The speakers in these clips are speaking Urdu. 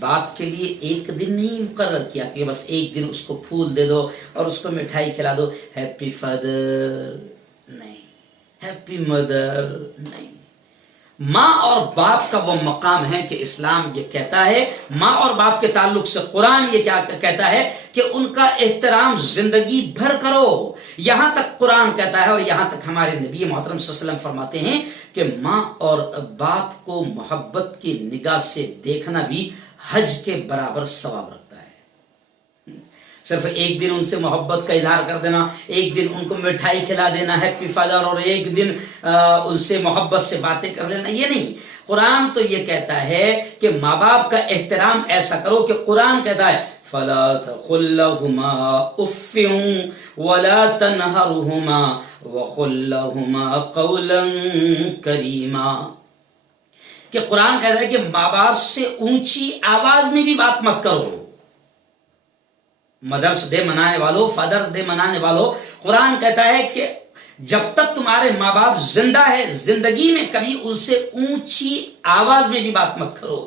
باپ کے لیے ایک دن نہیں مقرر کیا کہ بس ایک دن اس کو پھول دے دو اور اس کو مٹھائی کھلا دو، ہیپی فادر نہیں، ہیپی مدر نہیں۔ ماں اور باپ کا وہ مقام ہے کہ اسلام یہ کہتا ہے، ماں اور باپ کے تعلق سے قرآن یہ کیا کہتا ہے کہ ان کا احترام زندگی بھر کرو۔ یہاں تک قرآن کہتا ہے اور یہاں تک ہمارے نبی محترم صلی اللہ علیہ وسلم فرماتے ہیں کہ ماں اور باپ کو محبت کی نگاہ سے دیکھنا بھی حج کے برابر ثواب رکھتا ہے۔ صرف ایک دن ان سے محبت کا اظہار کر دینا، ایک دن ان کو مٹھائی کھلا دینا ہیپی فادر، اور ایک دن ان سے محبت سے باتیں کر لینا، یہ نہیں۔ قرآن تو یہ کہتا ہے کہ ماں باپ کا احترام ایسا کرو کہ قرآن کہتا ہے فَلَا تَقُل لَّهُمَا أُفٍّ وَلَا تَنْهَرْهُمَا وَقُل لَّهُمَا قَوْلًا كَرِيمًا، کہ قرآن کہتا ہے کہ ماں باپ سے اونچی آواز میں بھی بات مت کرو۔ مدرس ڈے منانے والوں، فادرس ڈے منانے والوں، قرآن کہتا ہے کہ جب تک تمہارے ماں باپ زندہ ہے، زندگی میں کبھی ان سے اونچی آواز میں بھی بات مت کرو۔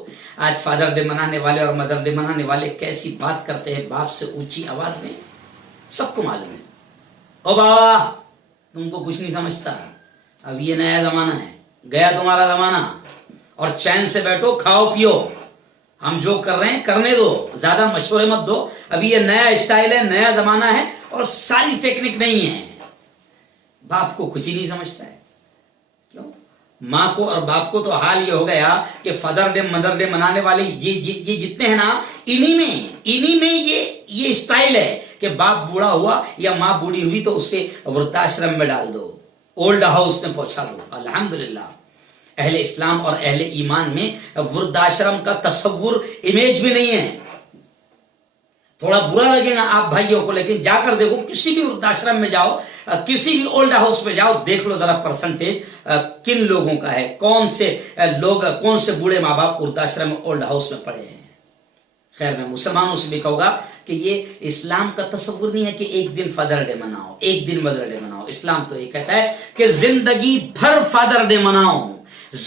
آج فادر ڈے منانے والے اور مدر ڈے منانے والے کیسی بات کرتے ہیں باپ سے اونچی آواز میں، سب کو معلوم ہے۔ او بابا تم کو کچھ نہیں سمجھتا، اب یہ نیا زمانہ ہے، گیا تمہارا زمانہ، اور چین سے بیٹھو، کھاؤ پیو، ہم جو کر رہے ہیں کرنے دو، زیادہ مشورے مت دو، ابھی یہ نیا اسٹائل ہے، نیا زمانہ ہے، اور ساری ٹیکنک نہیں ہے۔ باپ کو کچھ ہی نہیں سمجھتا ہے، کیوں؟ ماں کو اور باپ کو تو حال یہ ہو گیا کہ فادر ڈے مدر ڈے منانے والے یہ جتنے ہیں نا، انہی میں یہ اسٹائل ہے کہ باپ بوڑھا ہوا یا ماں بوڑھی ہوئی تو اسے وردھاشرم میں ڈال دو، اولڈ ہاؤس میں پہنچا دو۔ الحمدللہ اہل اسلام اور اہل ایمان میں وردھاشرم کا تصور امیج بھی نہیں ہے۔ تھوڑا برا لگے گا آپ بھائیوں کو، لیکن جا کر دیکھو، کسی بھی وردھاشرم میں جاؤ، کسی بھی اولڈ ہاؤس میں جاؤ، دیکھ لو ذرا پرسنٹیج کن لوگوں کا ہے، کون سے بوڑھے ماں باپ وردھاشرم میں اولڈ ہاؤس میں پڑے ہیں۔ خیر میں مسلمانوں سے بھی کہوں گا کہ یہ اسلام کا تصور نہیں ہے کہ ایک دن فادر ڈے مناؤ، ایک دن مدر ڈے مناؤ۔ اسلام تو یہ کہتا ہے کہ زندگی بھر فادر ڈے مناؤ،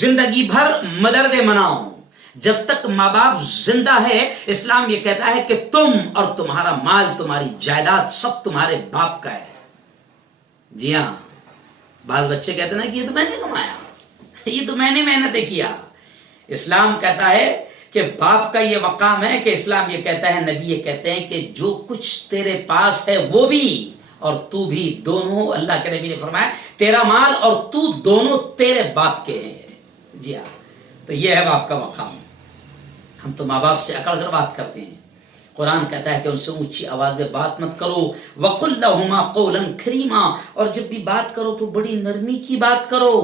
زندگی بھر مدر ڈے مناؤ، جب تک ماں باپ زندہ ہے۔ اسلام یہ کہتا ہے کہ تم اور تمہارا مال، تمہاری جائیداد سب تمہارے باپ کا ہے۔ جی ہاں، بعض بچے کہتے ہیں نا کہ یہ تو میں نے کمایا، یہ تو میں نے محنتیں کیا۔ اسلام کہتا ہے کہ باپ کا یہ مقام ہے کہ اسلام یہ کہتا ہے، نبی یہ کہتے ہیں کہ جو کچھ تیرے پاس ہے وہ بھی اور تو بھی، دونوں، اللہ کے نبی نے فرمایا تیرا مال اور تو دونوں تیرے باپ کے ہیں۔ جی ہاں، تو یہ ہے باپ کا مقام۔ ہم تو ماں باپ سے اکڑ کر بات کرتے ہیں، قرآن کہتا ہے کہ ان سے اونچی آواز میں بات مت کرو، وَقُلْ لَهُمَا قَوْلًا كَرِيمًا، اور جب بھی بات کرو تو بڑی نرمی کی بات کرو۔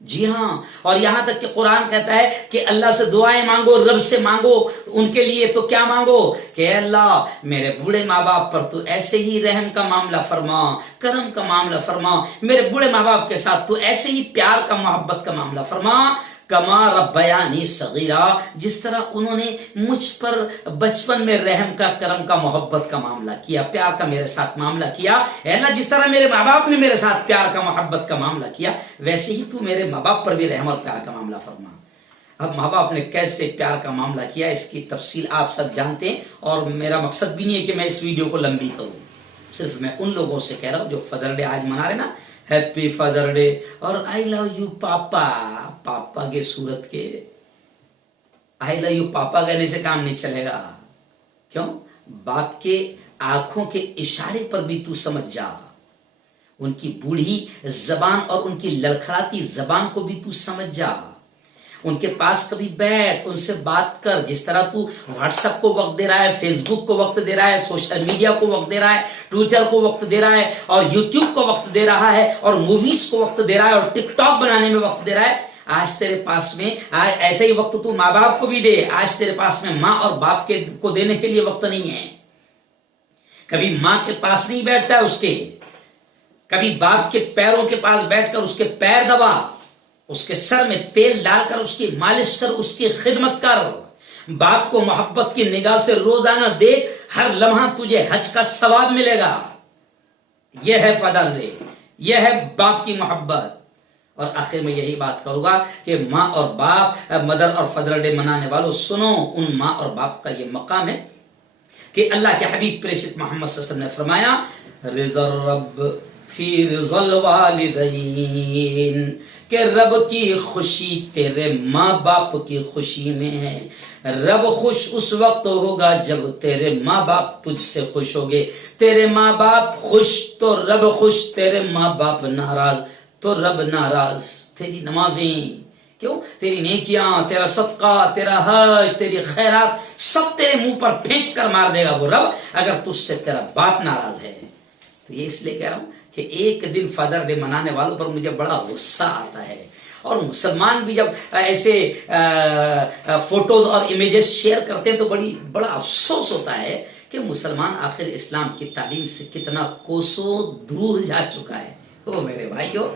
جی ہاں، اور یہاں تک کہ قرآن کہتا ہے کہ اللہ سے دعائیں مانگو، رب سے مانگو، ان کے لیے تو کیا مانگو کہ اے اللہ میرے بوڑھے ماں باپ پر تو ایسے ہی رحم کا معاملہ فرما، کرم کا معاملہ فرما، میرے بوڑھے ماں باپ کے ساتھ تو ایسے ہی پیار کا، محبت کا معاملہ فرما، کما ربیانی صغیرہ، جس طرح انہوں نے مجھ پر بچپن میں رحم کا، کرم کا، محبت کا معاملہ کیا، پیار کا میرے ساتھ معاملہ کیا۔ اے اللہ جس طرح میرے ماں باپ نے میرے ساتھ پیار کا، محبت کا معاملہ کیا، ویسے ہی تو میرے ماں باپ پر بھی رحم اور پیار کا معاملہ فرما۔ اب ماں باپ نے کیسے پیار کا معاملہ کیا، اس کی تفصیل آپ سب جانتے ہیں، اور میرا مقصد بھی نہیں ہے کہ میں اس ویڈیو کو لمبی کروں، صرف میں ان لوگوں سے کہہ رہا ہوں جو فادر ڈے آج منا رہے نا، ہیپی فادر ڈے، اور آئی لو یو پاپا، پاپا کے صورت کے آئی لو یو پاپا کہنے سے کام نہیں چلے گا۔ کیوں؟ باپ کے آنکھوں کے اشارے پر بھی تو سمجھ جا، ان کی بوڑھی زبان اور ان کی لڑکھڑاتی زبان کو بھی تو سمجھ جا، ان کے پاس کبھی بیٹھ، ان سے بات کر، جس طرح تو واٹس ایپ کو وقت دے رہا ہے، فیس بک کو وقت دے رہا ہے، سوشل میڈیا کو وقت دے رہا ہے، ٹویٹر کو وقت دے رہا ہے، اور یوٹیوب کو وقت دے رہا ہے، اور موویز کو وقت دے رہا ہے، اور ٹک ٹاک بنانے میں وقت دے رہا ہے، آج تیرے پاس میں ایسے ہی وقت تو ماں باپ کو بھی دے۔ آج تیرے پاس میں ماں اور باپ کو دینے کے لیے وقت نہیں ہے۔ کبھی ماں کے پاس نہیں بیٹھتا ہے اس کے، کبھی باپ کے پیروں کے پاس بیٹھ کر اس کے پیر دبا، اس کے سر میں تیل ڈال کر اس کی مالش کر، اس کی خدمت کر، باپ کو محبت کی نگاہ سے روزانہ دیکھ، ہر لمحہ تجھے حج کا ثواب ملے گا۔ یہ ہے فادر ڈے، یہ ہے باپ کی محبت۔ اور آخر میں یہی بات کروں گا کہ ماں اور باپ، مدر اور فادر ڈے منانے والوں سنو، ان ماں اور باپ کا یہ مقام ہے کہ اللہ کے حبیب پریشت محمد صلی اللہ علیہ وسلم نے فرمایا رضا الرب فی رضا الوالدین، کہ رب کی خوشی تیرے ماں باپ کی خوشی میں ہے۔ رب خوش اس وقت ہوگا جب تیرے ماں باپ تجھ سے خوش ہوگے، تیرے ماں باپ خوش تو رب خوش، تیرے ماں باپ ناراض تو رب ناراض۔ تیری نمازیں، کیوں؟ تیری نیکیاں، تیرا صدقہ، تیرا حج، تیری خیرات سب تیرے منہ پر پھینک کر مار دے گا وہ رب، اگر تجھ سے تیرا باپ ناراض ہے۔ تو یہ اس لیے کہہ رہا ہوں کہ ایک دن فادر ڈے منانے والوں پر مجھے بڑا غصہ آتا ہے، اور مسلمان بھی جب ایسے فوٹوز اور امیجز شیئر کرتے ہیں تو بڑا افسوس ہوتا ہے کہ مسلمان آخر اسلام کی تعلیم سے کتنا کوسوں دور جا چکا ہے۔ او میرے بھائیو،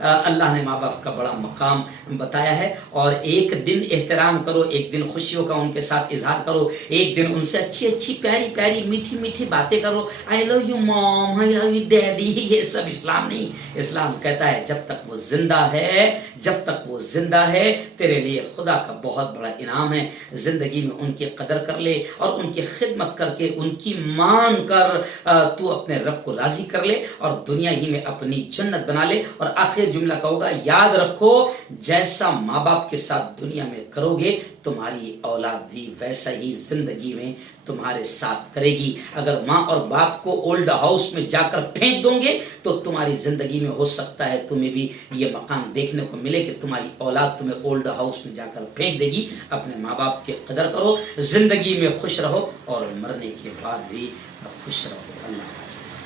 اللہ نے ماں باپ کا بڑا مقام بتایا ہے، اور ایک دن احترام کرو، ایک دن خوشیوں کا ان کے ساتھ اظہار کرو، ایک دن ان سے اچھی اچھی پیاری پیاری میٹھی میٹھی باتیں کرو، آئی لو یو مام، آئی لو یو ڈیڈی۔ یہ سب اسلام نہیں۔ اسلام کہتا ہے جب تک وہ زندہ ہے، جب تک وہ زندہ ہے، تیرے لیے خدا کا بہت بڑا انعام ہے، زندگی میں ان کی قدر کر لے اور ان کی خدمت کر کے ان کی مان کر تو اپنے رب کو راضی کر لے اور دنیا ہی میں اپنی جنت بنا لے۔ اور آخر جملہ کہوں گا، یاد رکھو جیسا ماں باپ کے ساتھ دنیا میں کرو گے تمہاری اولاد بھی ویسا ہی زندگی میں تمہارے ساتھ کرے گی۔ اگر ماں اور باپ کو اولڈ ہاؤس میں جا کر پھینک دو گے تو تمہاری زندگی میں ہو سکتا ہے تمہیں بھی یہ مقام دیکھنے کو ملے کہ تمہاری اولاد تمہیں اولڈ ہاؤس میں جا کر پھینک دے گی۔ اپنے ماں باپ کی قدر کرو، زندگی میں خوش رہو اور مرنے کے بعد بھی خوش رہو۔ اللہ حافظ۔